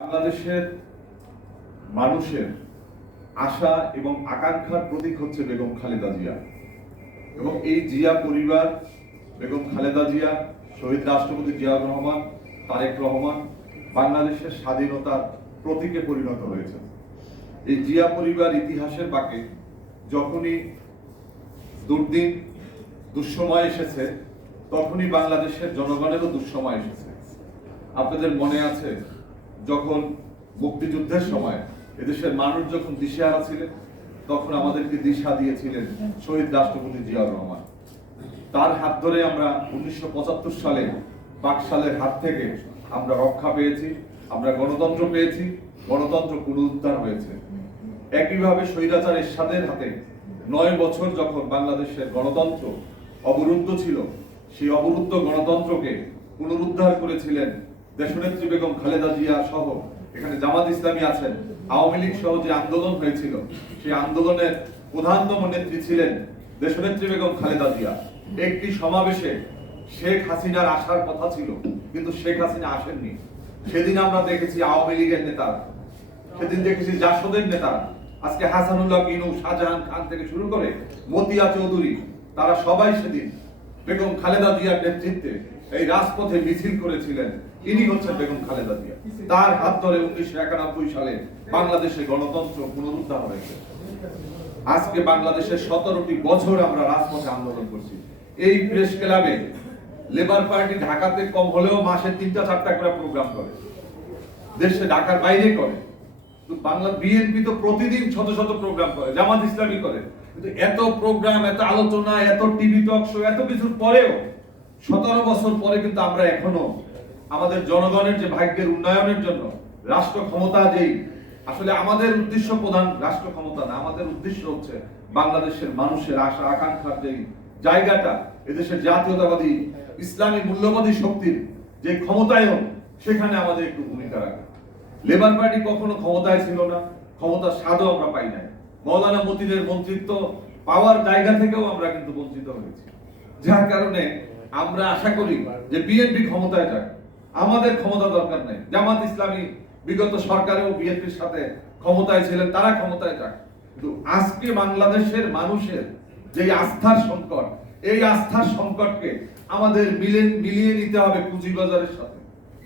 বাংলাদেশের মানুষের আশা এবং আকাঙ্ক্ষার প্রতীক হচ্ছে বেগম খালেদা জিয়া। এবং এই জিয়া পরিবার, বেগম খালেদা জিয়া, শহীদ রাষ্ট্রপতি জিয়াউর রহমান, তারেক রহমান বাংলাদেশের স্বাধীনতার প্রতীকে পরিণত হয়েছে এই জিয়া পরিবার ইতিহাসের বাকে যখনই দুর্দিন, দুঃসময় এসেছে, তখনই বাংলাদেশের জনগণেরও দুঃসময় এসেছে। আপনাদের মনে আছে যখন মুক্তিযুদ্ধের সময় এদেশের মানুষ যখন দিশেহারা ছিলেন, তখন আমাদেরকে দিশা দিয়েছিলেন শহীদ রাষ্ট্রপতি জিয়াউর রহমান। তার হাত ধরে আমরা উনিশশো সালে বাকশালের হাত থেকে আমরা রক্ষা পেয়েছি, আমরা গণতন্ত্র পেয়েছি, গণতন্ত্র পুনরুদ্ধার হয়েছে। একইভাবে স্বৈরাচার এরশাদের হাতে নয় বছর যখন বাংলাদেশের গণতন্ত্র অবরুদ্ধ ছিল, সেই অবরুদ্ধ গণতন্ত্রকে পুনরুদ্ধার করেছিলেন দেশনেত্রী বেগম খালেদা জিয়া সহ এখানে জামাত ইসলামী আছেন। আওয়ামী লীগ সহ যে আন্দোলন হয়েছিল, সেই আন্দোলনের প্রধানতম নেত্রী ছিলেন দেশনেত্রী বেগম খালেদা জিয়া। একটি সমাবেশে শেখ হাসিনার আসার কথা ছিল, কিন্তু শেখ হাসিনা আসেননি। সেদিন আমরা দেখেছি আওয়ামী লীগের নেতা, সেদিন দেখেছি জাসদের নেতা। আজকে হাসানুল্লাহ কিনু শাহজাহান খান থেকে শুরু করে মতিয়া চৌধুরী, তারা সবাই সেদিন বেগম খালেদা জিয়ার নেতৃত্বে এই রাজপথে মিছিল করেছিলেন। ইনি হচ্ছেন বেগম খালেদা জিয়া। তার হাত ধরে উনিশশো একানব্বই সালে বাংলাদেশে গণতন্ত্র পুনরুদ্ধার হয়েছে আজকে বাংলাদেশের সতেরোটি বছর আমরা রাজপথে আন্দোলন করছি। এই প্রেস ক্লাবে লেবার পার্টি ঢাকাতে কম হলেও মাসে তিনটা চারটা করে প্রোগ্রাম করে। দেশে ঢাকার বাইরে করে। বাংলা বিএনপি তো প্রতিদিন শত শত প্রোগ্রাম করে, জামাত ইসলামী করে। কিন্তু এত প্রোগ্রাম, এত আলোচনা, এত টিভি টক শো, এত কিছুর পরেও সতেরো বছর পরে কিন্তু আমরা এখনও আমাদের জনগণের যে ভাগ্যের উন্নয়নের জন্য রাষ্ট্র ক্ষমতা যেই আসলে আমাদের উদ্দেশ্য প্রধান রাষ্ট্র ক্ষমতা না, আমাদের উদ্দেশ্য হচ্ছে বাংলাদেশের মানুষের আশা, আকাঙ্ক্ষার যে জায়গাটা, এদেশের জাতীয়তাবাদী, ইসলামী মূল্যবাদী শক্তির যে ক্ষমতায়ন, সেখানে আমাদের একটু ভূমিকা রাখা। লেবার পার্টি কখনো ক্ষমতায় ছিল না, ক্ষমতার স্বাদও আমরা পাই নাই। মৌলানা মতিনের মন্ত্রিত্ব পাওয়ার জায়গা থেকেও আমরা কিন্তু বঞ্চিত হয়েছি। যার কারণে আমরা আশা করি যে বিএনপি ক্ষমতায় যাক। আমাদের ক্ষমতা দরকার নেই। জামাত ইসলামী বিগত সরকারেও বিএনপির সাথে ক্ষমতায় ছিলেন, তারা ক্ষমতায় যাক। কিন্তু আজকে বাংলাদেশের মানুষের যে আস্থার সংকট, এই আস্থার সংকটকে আমাদের মিলে মিলিয়ে নিতে হবে পুঁজিবাজারের সাথে।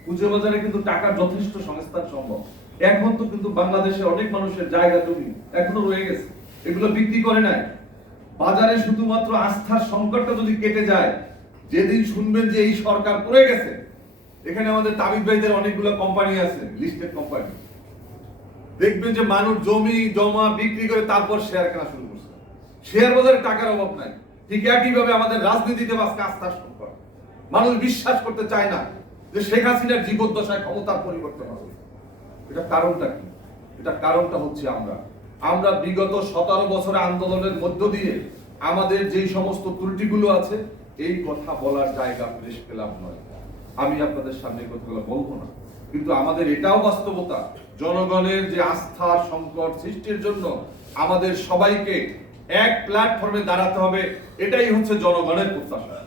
পুঁজিবাজারে কিন্তু টাকার যথেষ্ট সংস্থান সম্ভব। এখন তো কিন্তু বাংলাদেশে অনেক মানুষের জায়গা জমি এখনও রয়ে গেছে। এগুলো বিক্রি করে নাই বাজারে শুধুমাত্র আস্থার সংকটটা যদি কেটে যায় যেদিন শুনবেন যে এই সরকার পড়ে গেছে, এখানে আমাদের তাবিদ ভাইদের অনেকগুলো কোম্পানি আছে লিস্টেড কোম্পানি দেখবেন যে মানুষ জমি, জমা বিক্রি করে তারপর শেয়ার কেনা শুরু করছে। শেয়ার বাজারে টাকার অভাব নাই। ঠিক একইভাবে আমাদের রাজনীতিতে আজকে আস্থার সংকট। মানুষ বিশ্বাস করতে চায় না যে শেখ হাসিনার জীবদ্দশায় ক্ষমতার পরিবর্তন হবে। এটা কারণটা কি? এটা কারণটা হচ্ছে আমরা। আমরা বিগত সতেরো বছর আন্দোলনের মধ্য দিয়ে আমাদের যেই সমস্ত ত্রুটিগুলো আছে এই কথা বলার জায়গা প্রেস পেলাম নয়। আমি আপনাদের সামনে কথাগুলো বলব না। কিন্তু আমাদের এটাও বাস্তবতা, জনগণের যে আস্থার সংকট সৃষ্টির জন্য আমাদের সবাইকে এক প্ল্যাটফর্মে দাঁড়াতে হবে, এটাই হচ্ছে জনগণের প্রত্যাশা।